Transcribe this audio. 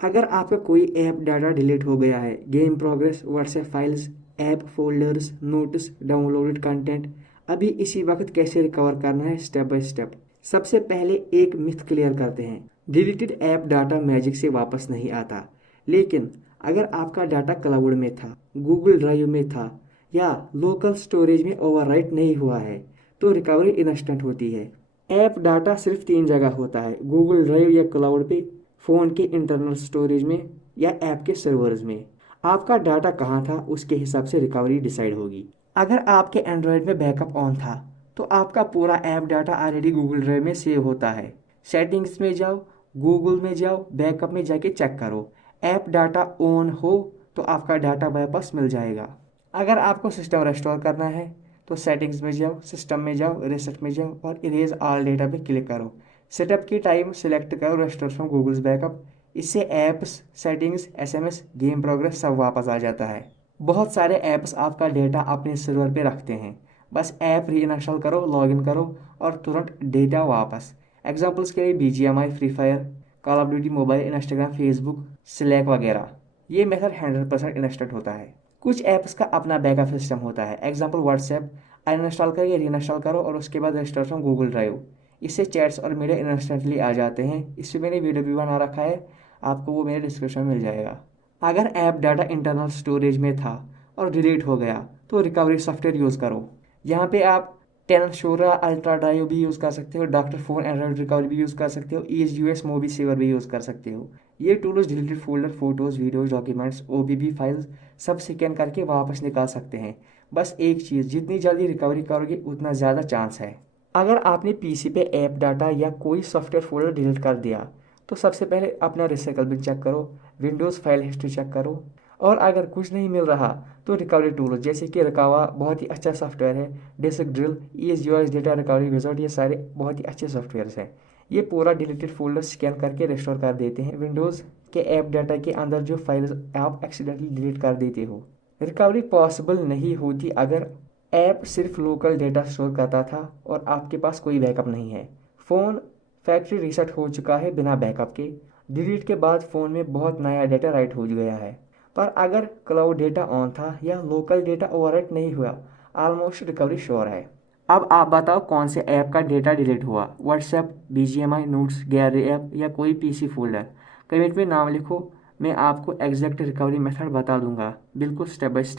अगर आपका कोई ऐप डाटा डिलीट हो गया है, game progress, WhatsApp files, app folders, notes, downloaded content, अभी इसी वक्त कैसे रिकवर करना है स्टेप बाय स्टेप। सबसे पहले एक मिथ क्लियर करते हैं। डिलीटेड ऐप डाटा मैजिक से वापस नहीं आता। लेकिन अगर आपका डाटा क्लाउड में था, गूगल ड्राइव में था या लोकल स्टोरेज में ओवरराइट नहीं हुआ है तो रिकवरी इंस्टेंट होती है। ऐप डाटा सिर्फ 3 जगह होता है, गूगल ड्राइव या क्लाउड पे, फ़ोन के इंटरनल स्टोरेज में या ऐप के सर्वर्स में। आपका डाटा कहाँ था उसके हिसाब से रिकवरी डिसाइड होगी। अगर आपके एंड्रॉयड में बैकअप ऑन था तो आपका पूरा app data already Google drive में सेव होता है। सेटिंग्स में जाओ, गूगल में जाओ, बैकअप में जाके चेक करो। ऐप डाटा ऑन हो तो आपका डाटा वापस मिल जाएगा। अगर आपको सिस्टम रेस्टोर करना है तो सेटिंग्स में जाओ, सिस्टम में जाओ, रीसेट में जाओ और इरेज ऑल डेटा पे क्लिक करो। सेटअप की टाइम सिलेक्ट करो रेस्टोर फ्रॉम गूगल्स बैकअप। इससे apps, settings, SMS, game progress सब वापस आ जाता है। बहुत सारे ऐप्स आपका डेटा अपने सर्वर पे रखते हैं। बस ऐप री इंस्टॉल करो, लॉगिन करो और तुरंत डेटा वापस। एग्जाम्पल्स के लिए BGMI, free fire, call of duty mobile, Instagram, Facebook, slack वगैरह। ये मेथड 100% इंस्टेंट होता है। कुछ ऐप्स का अपना बैकअप सिस्टम होता है। एग्जाम्पल व्हाट्सएप, अनइंस्टॉल करो या री इंस्टॉल करो और उसके बाद इंस्टॉल फ्रॉम गूगल ड्राइव। इससे चैट्स और मीडिया इंस्टेंटली आ जाते हैं। इस पर मैंने वीडियो भी बना रखा है, आपको वो मेरे डिस्क्रिप्शन में मिल जाएगा। अगर ऐप डाटा इंटरनल स्टोरेज में था और डिलीट हो गया तो रिकवरी सॉफ्टवेयर यूज़ करो। यहाँ पे आप टेनशोरा अल्ट्रा ड्राइव भी यूज़ कर सकते हो, डॉक्टर फोन एंड्रॉइड रिकवरी भी यूज़ कर सकते हो, ईज यूएस मूवी सेवर भी यूज़ कर सकते हो। ये tools deleted folder, photos, videos, documents, OBB files सब स्कैन करके वापस निकाल सकते हैं। बस एक चीज़, जितनी जल्दी रिकवरी करोगे उतना ज़्यादा चांस है। अगर आपने पीसी पे ऐप डाटा या कोई सॉफ्टवेयर फोल्डर डिलीट कर दिया तो सबसे पहले अपना रिसाइकल बिन चेक करो, विंडोज़ फाइल हिस्ट्री चेक करो और अगर कुछ नहीं मिल रहा तो रिकवरी टूल जैसे कि रिकावा बहुत ही अच्छा सॉफ्टवेयर है, disk drill, EaseUS data recovery wizard, ये सारे बहुत ही अच्छे सॉफ्टवेयर्स हैं। ये पूरा डिलीटेड फोल्डर स्कैन करके रिस्टोर कर देते हैं विंडोज़ के ऐप डाटा के अंदर जो फाइल्स आप एक्सीडेंटली डिलीट कर देते हो। रिकवरी पॉसिबल नहीं होती अगर ऐप सिर्फ लोकल डेटा स्टोर करता था और आपके पास कोई बैकअप नहीं है। फ़ोन फैक्ट्री रीसेट हो चुका है बिना बैकअप के, डिलीट के बाद फ़ोन में बहुत नया डेटा राइट हो गया है। पर अगर क्लाउड डेटा ऑन था या लोकल डेटा ओवरराइट नहीं हुआ, ऑलमोस्ट रिकवरी श्योर है। अब आप बताओ कौन से ऐप का डेटा डिलीट हुआ, WhatsApp, BGMI, notes, gallery app या कोई पीसी फोल्डर। कमेंट में नाम लिखो, मैं आपको एग्जैक्ट रिकवरी मेथड बता दूंगा, बिल्कुल स्टेप बाय स्टेप।